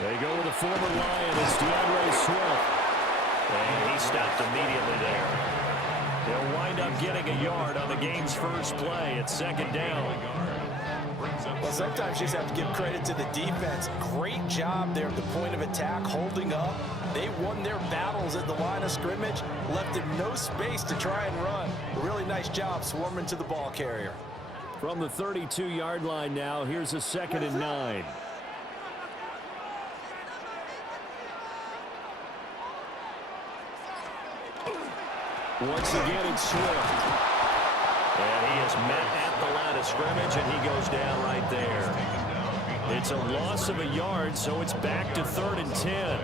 They go with the former Lion. It's DeAndre Swift. And he stopped immediately there. They'll wind up getting a yard on the game's first play. It's second down. Well, sometimes you just have to give credit to the defense. Great job there at the point of attack, holding up. They won their battles at the line of scrimmage, left them no space to try and run. A really nice job swarming to the ball carrier. From the 32-yard line now, here's a 2nd and 9. Once again, it's Swift. And he is met at the line of scrimmage, and he goes down right there. It's a loss of a yard, so it's back to 3rd and 10.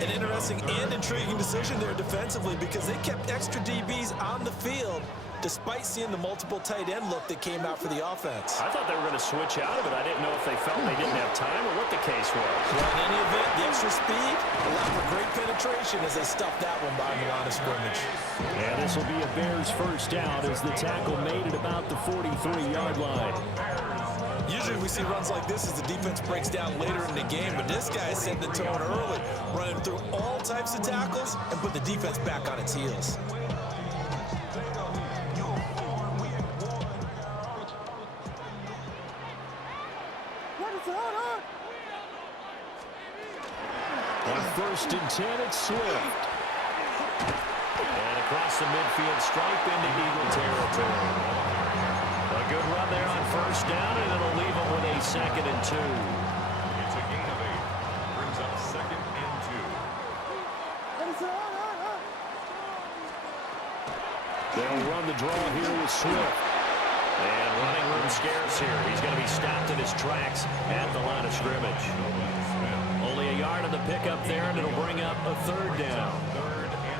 An interesting and intriguing decision there defensively because they kept extra DBs on the field despite seeing the multiple tight end look that came out for the offense. I thought they were going to switch out of it. I didn't know if they felt they didn't have time or what the case was. Well, in any event, the extra speed allowed for great penetration as they stuffed that one behind the line of scrimmage. And this will be a Bears first down as the tackle made it about the 43-yard line. Usually we see runs like this as the defense breaks down later in the game, but this guy set the tone early, running through all types of tackles and put the defense back on its heels. On 1st and 10, it's Swift. And across the midfield stripe into Eagle territory. A good run there on 1st down, and it'll leave them with a 2nd and 2. It's a gain of 8. Brings up 2nd and 2. They'll run the draw here with Swift. And running room scarce here. He's going to be stopped in his tracks at the line of scrimmage. Only a yard on the pickup there, and it'll bring up a 3rd down.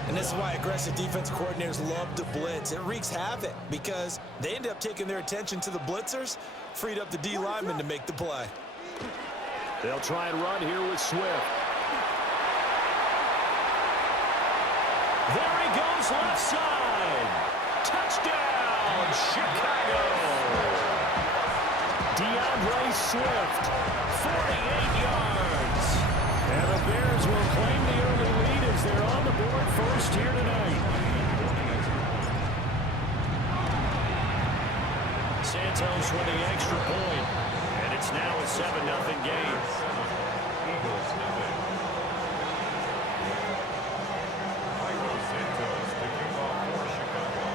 And this is why aggressive defense coordinators love to blitz. It wreaks havoc because they end up taking their attention to the blitzers, freed up the D lineman to make the play. They'll try and run here with Swift. There he goes left side. Touchdown, Chicago. DeAndre Swift, 48 yards. And the Bears will claim the early lead as they're on the board first here tonight. Santos with the extra point, and it's now a 7-0 game. Eagles nothing. Santos to kick off for Chicago.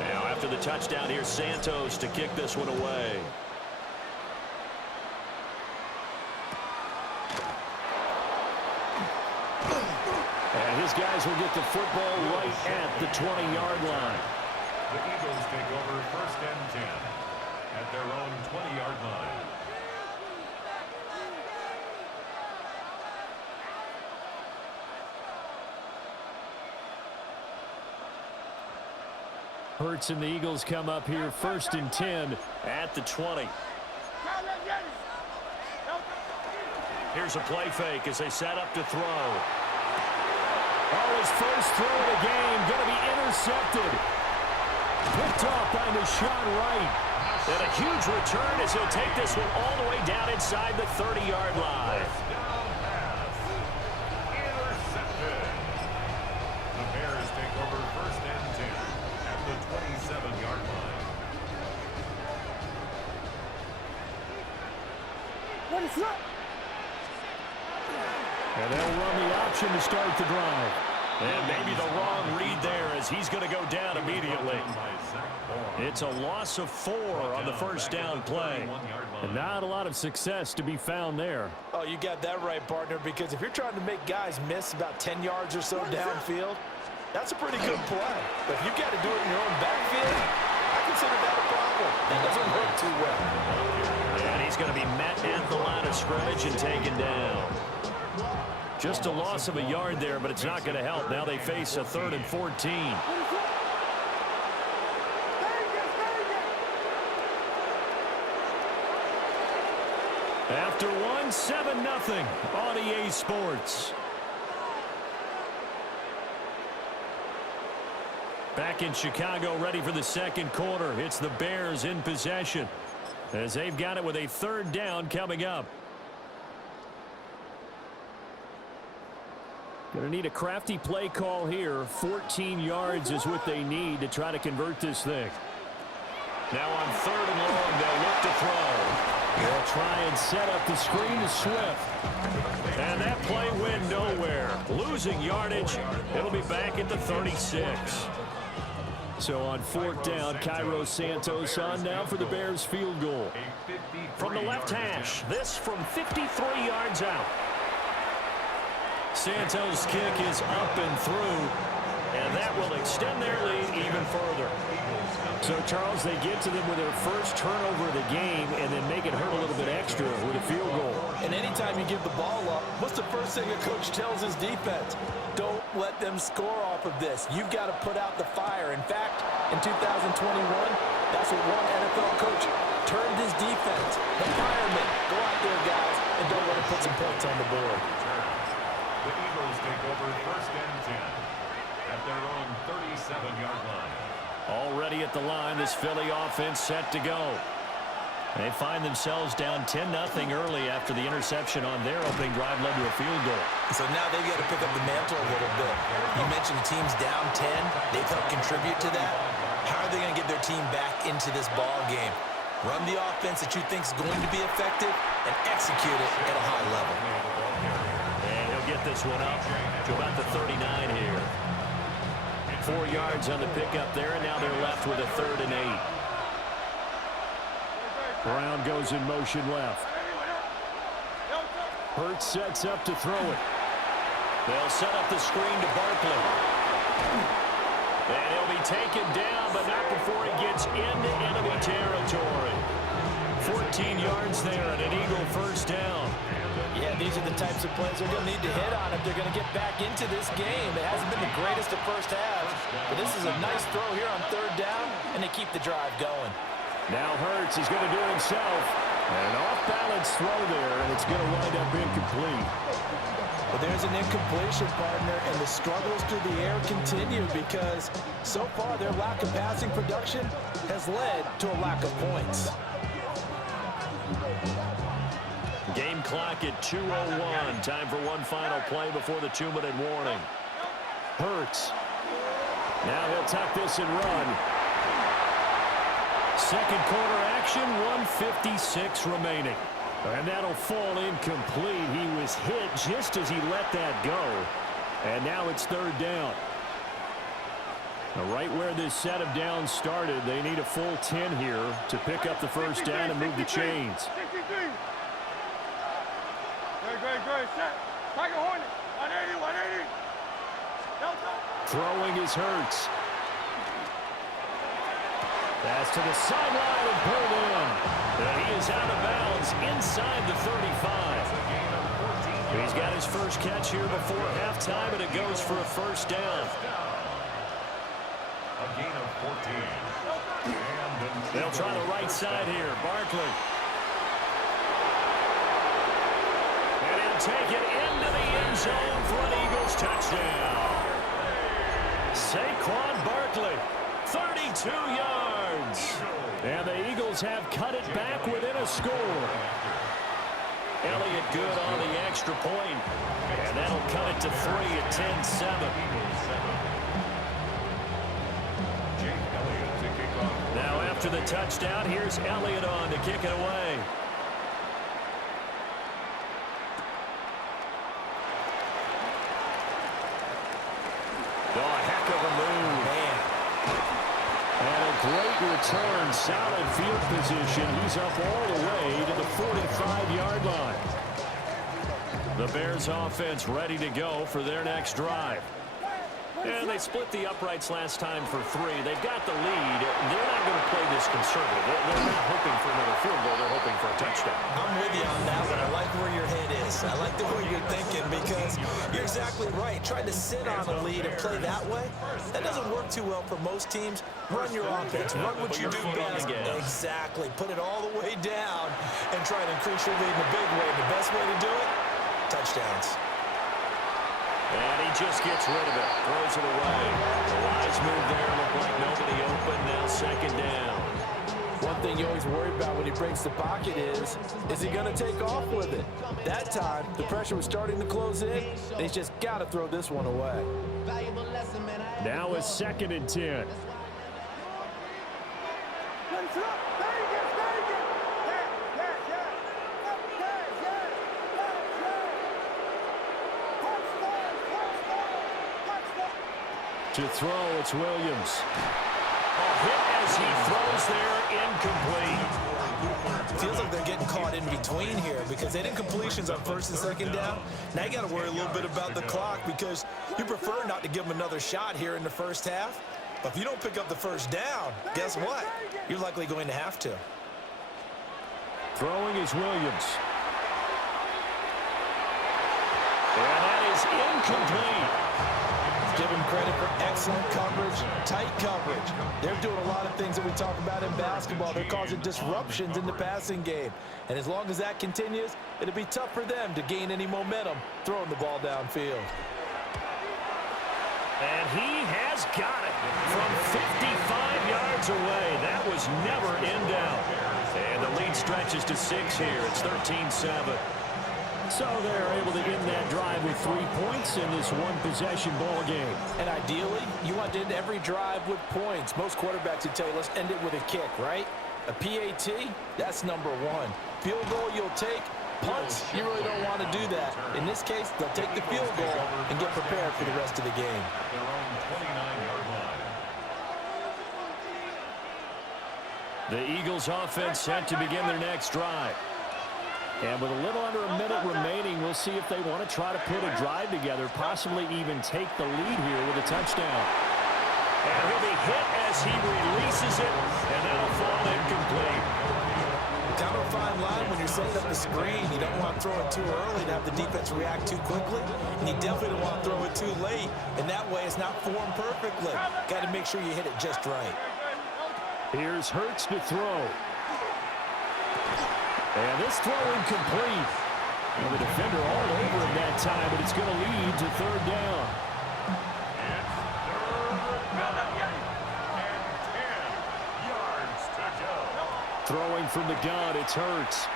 Now after the touchdown, here's Santos to kick this one away. And his guys will get the football right at the 20-yard line. The Eagles take over 1st and 10 at their own 20-yard line. Hurts and the Eagles come up here 1st and 10 at the 20. Here's a play fake as they set up to throw. Oh, his first throw of the game going to be intercepted. Picked off by Deshaun Wright. And a huge return as he'll take this one all the way down inside the 30-yard line. Intercepted. The Bears take over 1st and 10 at the 27-yard line. What is that? And they'll run the option to start the drive. And maybe the wrong read there as he's going to go down immediately. It's a loss of 4 on the first down play. And not a lot of success to be found there. Oh, you got that right, partner, because if you're trying to make guys miss about 10 yards or so downfield, that's a pretty good play. But if you've got to do it in your own backfield, I consider that a problem. That doesn't work too well. And he's going to be met at the line of scrimmage and taken down. Just a loss of a yard there, but it's not going to help. Now they face a 3rd and 14. After one, 7-0 on EA Sports. Back in Chicago, ready for the second quarter. It's the Bears in possession as they've got it with a third down coming up. Going to need a crafty play call here. 14 yards is what they need to try to convert this thing. Now on 3rd and long, they'll look to throw. They'll try and set up the screen to Swift. And that play went nowhere. Losing yardage. It'll be back at the 36. So on 4th down, Cairo Santos on now for the Bears field goal. From the left hash, this from 53 yards out. Santos' kick is up and through, and that will extend their lead even further. So, Charles, they get to them with their first turnover of the game and then make it hurt a little bit extra with a field goal. And anytime you give the ball up, what's the first thing a coach tells his defense? Don't let them score off of this. You've got to put out the fire. In fact, in 2021, that's what one NFL coach turned his defense. The firemen. Go out there, guys, and don't let them put some points on the board. The Eagles take over 1st and 10 at their own 37-yard line. Already at the line, this Philly offense set to go. They find themselves down 10-0 early after the interception on their opening drive led to a field goal. So now they've got to pick up the mantle a little bit. You mentioned teams down 10. They've helped contribute to that. How are they going to get their team back into this ball game? Run the offense that you think is going to be effective and execute it at a high level. And he'll get this one up to about the 39 here. 4 yards on the pickup there, and now they're left with a 3rd and 8. Brown goes in motion left. Hurts sets up to throw it. They'll set up the screen to Barkley. And he'll be taken down, but not before he gets into enemy territory. 14 yards there and an Eagle first down. Yeah, these are the types of plays they're going to need to hit on if they're going to get back into this game. It hasn't been the greatest of first halves, but this is a nice throw here on 3rd down, and they keep the drive going. Now Hurts is going to do it himself. An off-balance throw there, and it's going to wind up incomplete. But there's an incompletion, partner, and the struggles through the air continue because so far their lack of passing production has led to a lack of points. Game clock at 2:01. Time for one final play before the 2-minute warning. Hurts. Now he'll tuck this and run. Second quarter action, 1:56 remaining. And that'll fall incomplete. He was hit just as he let that go. And now it's 3rd down. Now right where this set of downs started, they need a full 10 here to pick up the first down and move the chains. Great. Set. Tiger Hornet. 180. Delta. Throwing is Hurts. Pass to the sideline and pulled in. And he is out of bounds inside the 35. He's got his first catch here before halftime, and it goes for a first down. A gain of 14. They'll try the right side here. Barkley. Take it into the end zone for an Eagles touchdown. Saquon Barkley, 32 yards. And the Eagles have cut it back within a score. Elliott good on the extra point. And that'll cut it to 3 at 10-7. Now after the touchdown, here's Elliott on to kick it away. Great return, solid field position. He's up all the way to the 45-yard line. The Bears offense ready to go for their next drive. And they split the uprights last time for 3. They've got the lead. They're not going to play this conservative. They're not hoping for another field goal. They're hoping for a touchdown. I'm with you on that one. I like where your head is. I like the way you're thinking because you're exactly right. Trying to sit on a lead and play that way, that doesn't work too well for most teams. Run your offense. Run what you do best. Exactly. Put it all the way down and try to increase your lead in a big way. The best way to do it, touchdowns. And he just gets rid of it. Throws it away. The wise move there. Looked like nobody open. Now second down. One thing you always worry about when he breaks the pocket is he going to take off with it? That time, the pressure was starting to close in, and he's just got to throw this one away. Now it's 2nd and 10. To throw, it's Williams. A hit as he throws there, incomplete. Feels like they're getting caught in between here because they didn't completions on 1st and 2nd down. Now you got to worry a little bit about the clock because you prefer not to give them another shot here in the first half. But if you don't pick up the first down, guess what? You're likely going to have to. Throwing is Williams. And that is incomplete. Give him credit for excellent coverage, tight coverage. They're doing a lot of things that we talk about in basketball. They're causing disruptions in the passing game. And as long as that continues, it'll be tough for them to gain any momentum throwing the ball downfield. And he has got it from 55 yards away. That was never in doubt. And the lead stretches to 6 here. It's 13-7. So they're able to end that drive with 3 points in this one-possession ball game. And ideally, you want to end every drive with points. Most quarterbacks would tell you, let's end it with a kick, right? A PAT, that's number 1. Field goal you'll take. Punts, you really don't want to do that. In this case, they'll take the field goal and get prepared for the rest of the game. Their own 29-yard line. The Eagles offense set to begin their next drive. And with a little under a minute remaining, we'll see if they want to try to put a drive together, possibly even take the lead here with a touchdown. And he'll be hit as he releases it, and that'll fall incomplete. Kind of a fine line when you're setting up the screen. You don't want to throw it too early to have the defense react too quickly, and you definitely don't want to throw it too late, and that way it's not formed perfectly. Got to make sure you hit it just right. Here's Hurts to throw. And this throw incomplete. Well, the defender all over him that time, but it's going to lead to 3rd down. It's 3rd down and 10 yards to go. Throwing from the gun, it's Hurts.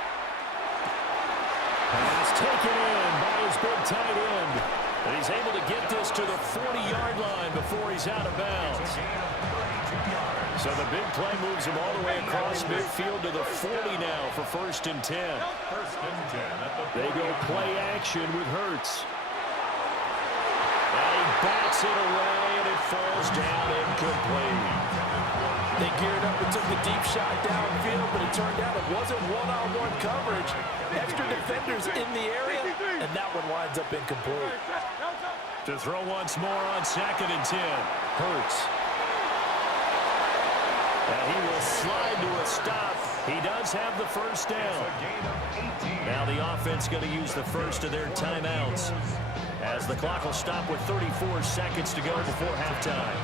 Pass taken in by his big tight end. And he's able to get this to the 40-yard line before he's out of bounds. So the big play moves him all the way across midfield to the 40 now for 1st and 10. 1st and 10 at the They go play action with Hurts. And he bats it away, and it falls down incomplete. They geared up and took the deep shot downfield, but it turned out it wasn't one-on-one coverage. Extra defenders in the area, and that one winds up incomplete. To throw once more on 2nd and 10. Hurts. And he will slide to a stop. He does have the first down. Now the offense going to use the first of their timeouts as the clock will stop with 34 seconds to go before halftime.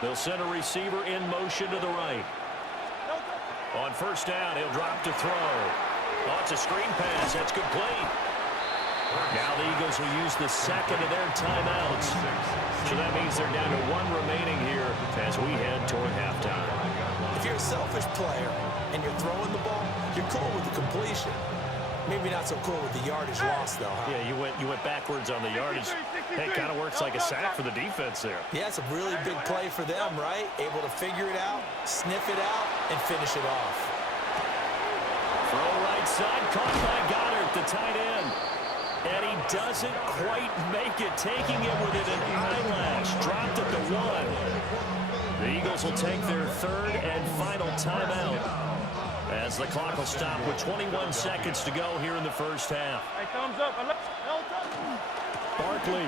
They'll send a receiver in motion to the right. On 1st down, he'll drop to throw. Oh, it's a screen pass. That's complete. Now the Eagles will use the 2nd of their timeouts. So that means they're down to 1 remaining here as we head toward halftime. If you're a selfish player and you're throwing the ball, you're cool with the completion. Maybe not so cool with the yardage loss, though, huh? Yeah, you went backwards on the yardage. Hey, it kind of works like a sack for the defense there. Yeah, it's a really big play for them, right? Able to figure it out, sniff it out, and finish it off. Throw right side, caught by Goddard, the tight end. And he doesn't quite make it, taking it within an eyelash. Dropped at the 1. The Eagles will take their 3rd and final timeout as the clock will stop with 21 seconds to go here in the first half. Hey, thumbs up. Barkley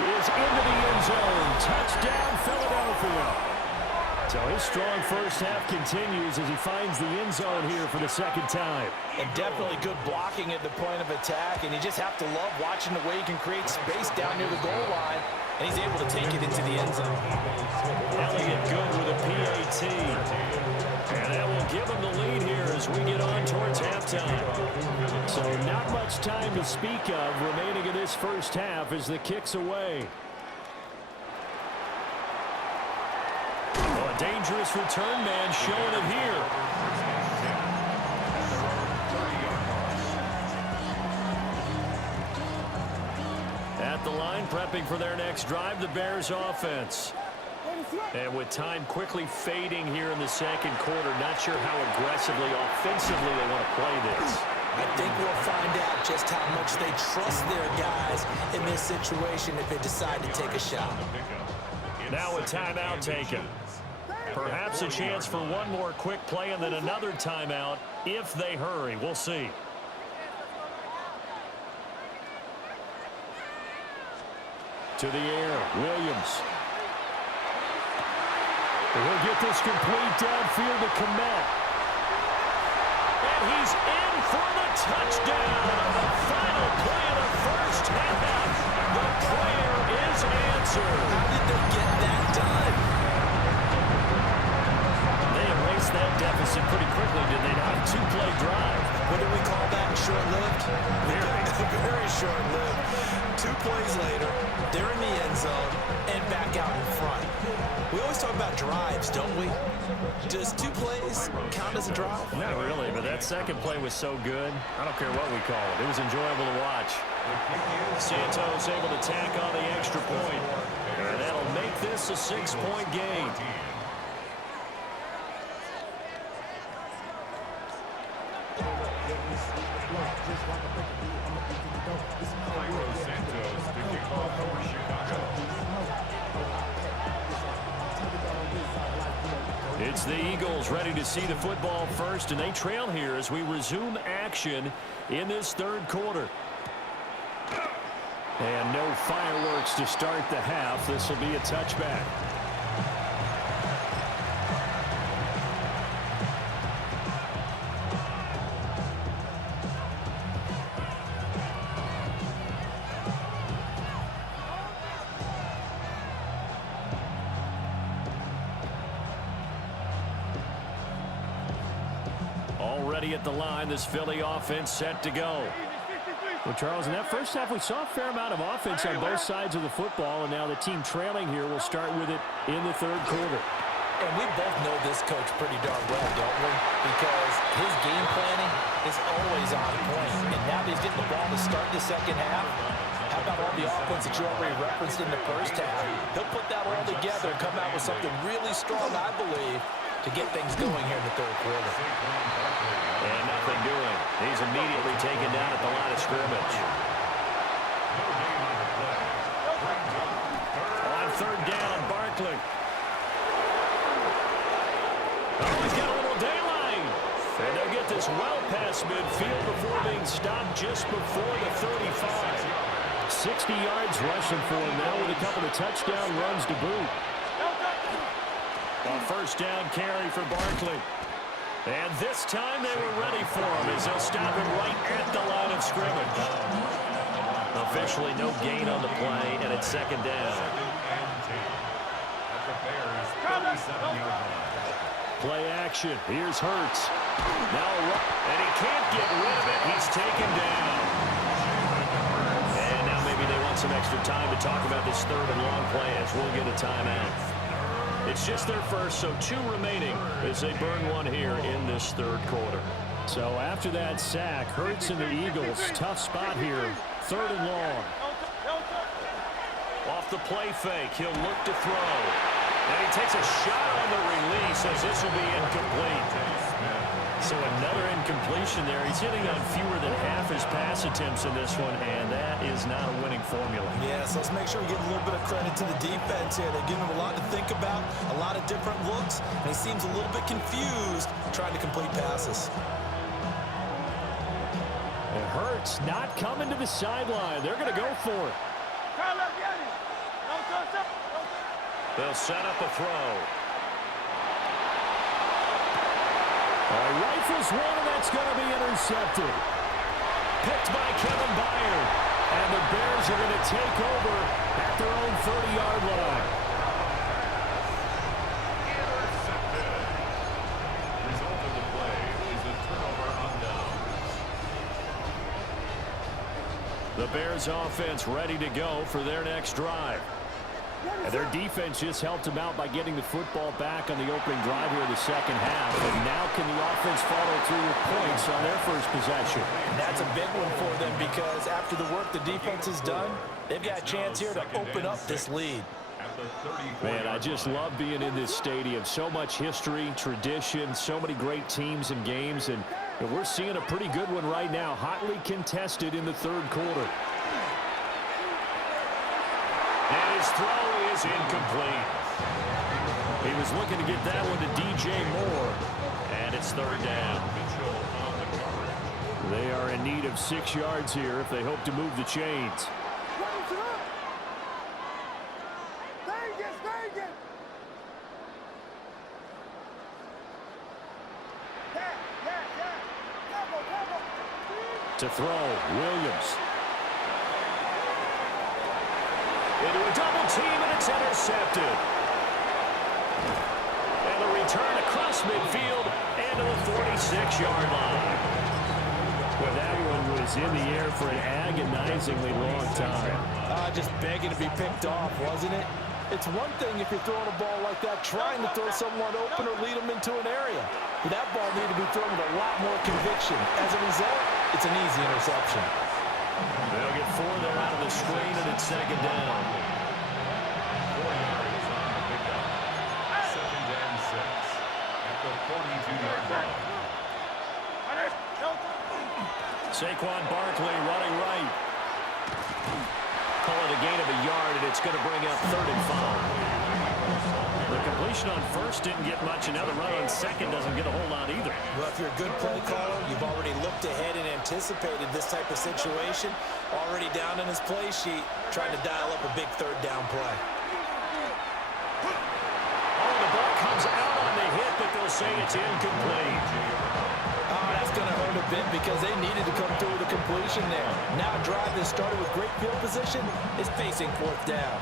is into the end zone. Touchdown, Philadelphia. So his strong first half continues as he finds the end zone here for the 2nd time. And definitely good blocking at the point of attack, and you just have to love watching the way he can create space down near the goal line, and he's able to take it into the end zone. Elliott good with a PAT. And that will give them the lead here as we get on towards halftime. So not much time to speak of remaining in this first half as the kick's away. Oh, a dangerous return man showing it here. At the line, prepping for their next drive, the Bears offense. And with time quickly fading here in the second quarter, not sure how aggressively, offensively they want to play this. I think we'll find out just how much they trust their guys in this situation if they decide to take a shot. Now a timeout taken. Perhaps a chance for one more quick play and then another timeout if they hurry. We'll see. To the air, Williams. He'll get this complete downfield to Kmet. And he's in for the touchdown on the final play of the first half. The prayer is answered. How did they get that done? They erased that deficit pretty quickly, did they not? Two-play drive. What do we call that? Short-lived? Very short-lived. 2 plays later, they're in the end zone and back out in front. We always talk about drives, don't we? Does 2 plays count as a drive? Not really, but that second play was so good. I don't care what we call it. It was enjoyable to watch. Santos able to tack on the extra point. And that'll make this a 6-point game. It's the Eagles ready to see the football first, and they trail here as we resume action in this third quarter. And no fireworks to start the half. This will be a touchback. Already at the line, this Philly offense set to go. Well, Charles, in that first half, we saw a fair amount of offense on both sides of the football, and now the team trailing here will start with it in the third quarter. And we both know this coach pretty darn well, don't we? Because his game planning is always on point. And now that he's getting the ball to start the second half, how about all the offense that you already referenced in the first half? He'll put that all together and come out with something really strong, I believe, to get things going here in the third quarter. And nothing doing. He's immediately taken down at the line of scrimmage. On third down, Barkley. Oh, he's got a little daylight. And they'll get this well past midfield before being stopped just before the 35. 60 yards rushing for him now with a couple of touchdown runs to boot. A first down carry for Barkley. And this time they were ready for him as they'll stop him right at the line of scrimmage. Officially no gain on the play, and it's second down. Play action. Here's Hurts. Now, and he can't get rid of it. He's taken down. And now maybe they want some extra time to talk about this third and long play as we'll get a timeout. It's just their first, so 2 remaining as they burn one here in this third quarter. So after that sack, Hurts and the Eagles, tough spot here, third and long. Off the play fake, he'll look to throw. And he takes a shot on the release as this will be incomplete. So another incompletion there. He's hitting on fewer than half his pass attempts in this one, and that is not a winning formula. Yeah, so let's make sure we give a little bit of credit to the defense here. They're giving him a lot to think about, a lot of different looks, and he seems a little bit confused trying to complete passes. It hurts not coming to the sideline. They're going to go for it. They'll set up a throw. Rifles one, and that's going to be intercepted. Picked by Kevin Byard. And the Bears are going to take over at their own 30-yard line. The Bears offense ready to go for their next drive. And their defense just helped them out by getting the football back on the opening drive here in the second half. And now can the offense follow through with points on their first possession? That's a big one for them because after the work the defense has done, they've got a chance here to open up this lead. Man, I just love being in this stadium. So much history, tradition, so many great teams and games. And we're seeing a pretty good one right now, hotly contested in the third quarter. And his throw is incomplete. He was looking to get that one to DJ Moore. And it's third down. They are in need of 6 yards here if they hope to move the chains. To throw, Williams. Into a double team, and it's intercepted. And the return across midfield and to the 46-yard line. Well, that one was in the air for an agonizingly long time. Just begging to be picked off, wasn't it? It's one thing if you're throwing a ball like that, trying to throw someone open or lead them into an area. But that ball needed to be thrown with a lot more conviction. As a result, it's an easy interception. They'll get 4 there out of the screen, and it's second down. 4 yards on the pickup. Second and 6 at the 42-yard line. Saquon Barkley running right. Call it a gain of a yard, and it's going to bring up 3rd and 5. The completion on first didn't get much. Another run on second doesn't get a whole lot either. Well, if you're a good play caller, you've already looked ahead and anticipated this type of situation. Already down in his play sheet, trying to dial up a big 3rd down play. Oh, the ball comes out on the hit, but they'll say it's incomplete. Oh, that's going to hurt a bit because they needed to come through with a completion there. Now a drive that started with great field position is facing 4th down.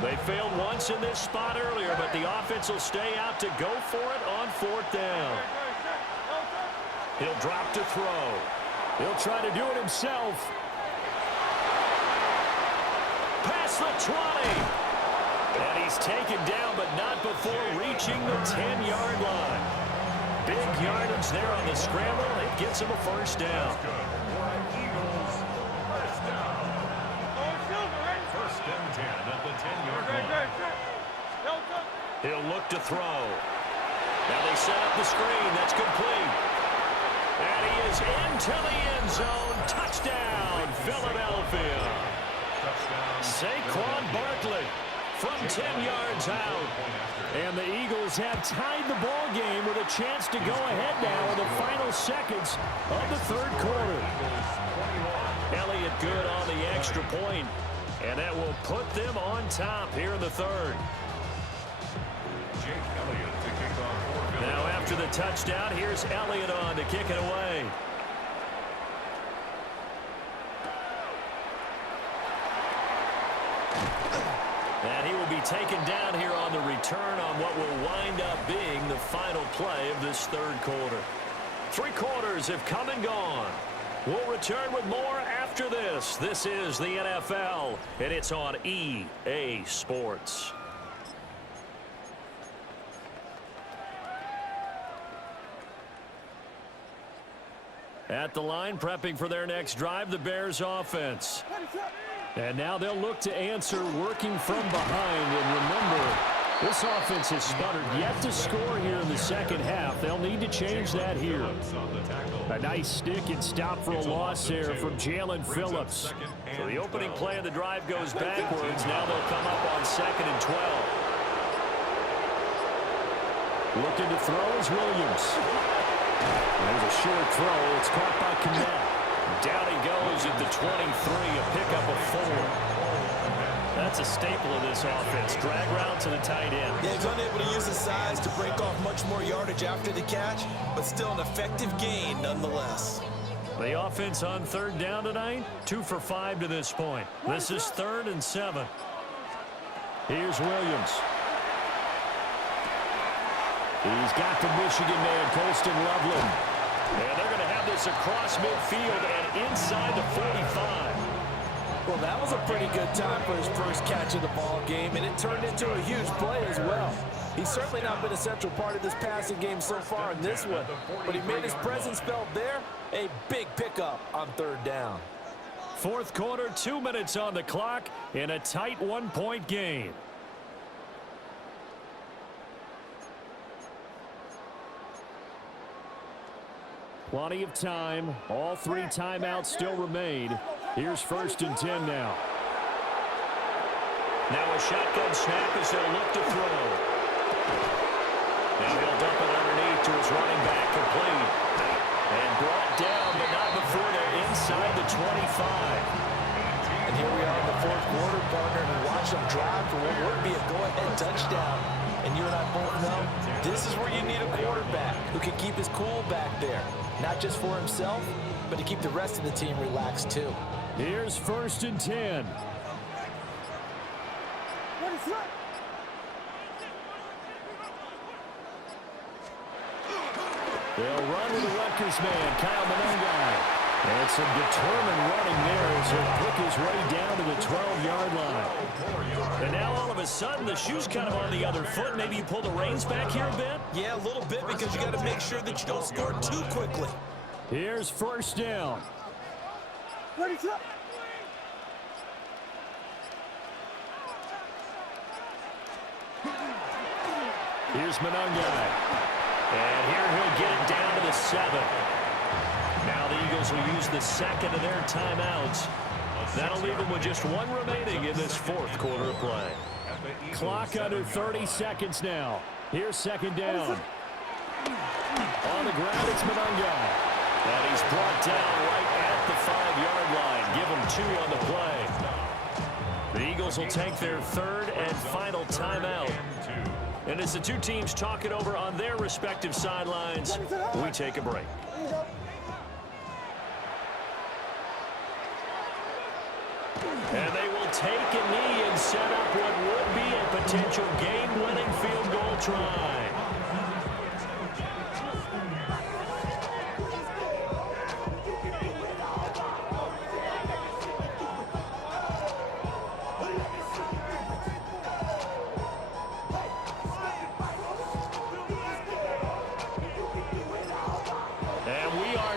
They failed once in this spot earlier, but the offense will stay out to go for it on 4th down. He'll drop to throw. He'll try to do it himself. Past the 20. And he's taken down, but not before reaching the 10-yard line. Big yardage there on the scramble. It gets him a 1st down. Eagles, 1st down. 1st and 10 at the 10-yard line. He'll look to throw. Now they set up the screen. That's complete. And he is into the end zone. Touchdown, Philadelphia. Touchdown. Saquon Barkley from 10 yards out. And the Eagles have tied the ball game with a chance to go ahead now in the final seconds of the 3rd quarter. Elliott good on the extra point, and that will put them on top here in the 3rd. Jake Elliott to kick off for Now after the touchdown, here's Elliott on to kick it away. And he will be taken down here on the return on what will wind up being the final play of this 3rd quarter. 3 quarters have come and gone. We'll return with more after this. This is the NFL, and it's on EA Sports. At the line, prepping for their next drive, the Bears offense. And now they'll look to answer working from behind. And remember, this offense has sputtered yet to score here in the second half. They'll need to change that here. A nice stick and stop for a loss there from Jalen Phillips. So the opening play of the drive goes backwards. Now they'll come up on 2nd and 12. Looking to throw is Williams. There's a short throw. It's caught by Kmet. Down he goes at the 23, a pickup of 4. That's a staple of this offense. Drag route to the tight end. Yeah, he's unable to use his size to break off much more yardage after the catch, but still an effective gain nonetheless. The offense on 3rd down tonight, 2 for 5 to this point. This is 3rd and 7. Here's Williams. He's got the Michigan man, Colston Loveland. And they're going to have this across midfield and inside the 45. Well, that was a pretty good time for his first catch of the ball game, and it turned into a huge play as well. He's certainly not been a central part of this passing game so far in this one, but he made his presence felt there. A big pickup on third down. Fourth quarter, 2 minutes on the clock in a tight one-point game. Plenty of time. All 3 timeouts still remain. Here's 1st and 10 now. Now a shotgun snap as they'll look to throw. Now he'll dump it underneath to his running back, complete. And brought down, but not before they're inside the 25. And here we are in the fourth quarter, partner, and watch them drive for what would be a go-ahead touchdown. And you and I both know this is where you need a quarterback who can keep his cool back there. Not just for himself, but to keep the rest of the team relaxed too. Here's 1st and 10. They'll run with the Rutgers man, Kyle Monongai. And some determined running there as he'll pick his way down to the 12-yard line. And now all of a sudden the shoe's kind of on the other foot. Maybe you pull the reins back here a bit? Yeah, a little bit, because you got to make sure that you don't score too quickly. Here's 1st down. Here's Monongai. And here he'll get it down to the 7. Now the Eagles will use the second of their timeouts. That'll leave them with just 1 remaining in this fourth quarter of play. Clock under 30 seconds now. Here's 2nd down. On the ground, it's Monongai. And he's brought down right at the 5-yard line. Give him 2 on the play. The Eagles will take their 3rd and final timeout. And as the 2 teams talk it over on their respective sidelines, we take a break. And they will take a knee and set up what would be a potential game-winning field goal try.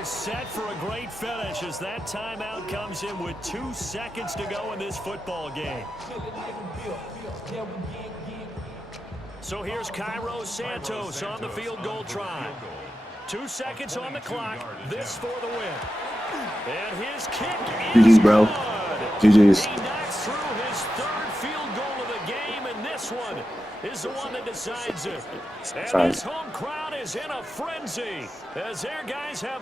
Set for a great finish as that timeout comes in with 2 seconds to go in this football game. So here's Cairo Santos on the field goal try. 2 seconds on the clock. This for the win. And his kick is GG's, bro. GG's. He knocks through his 3rd field goal of the game, and this one is the one that decides it. And this home crowd is in a frenzy as their guys have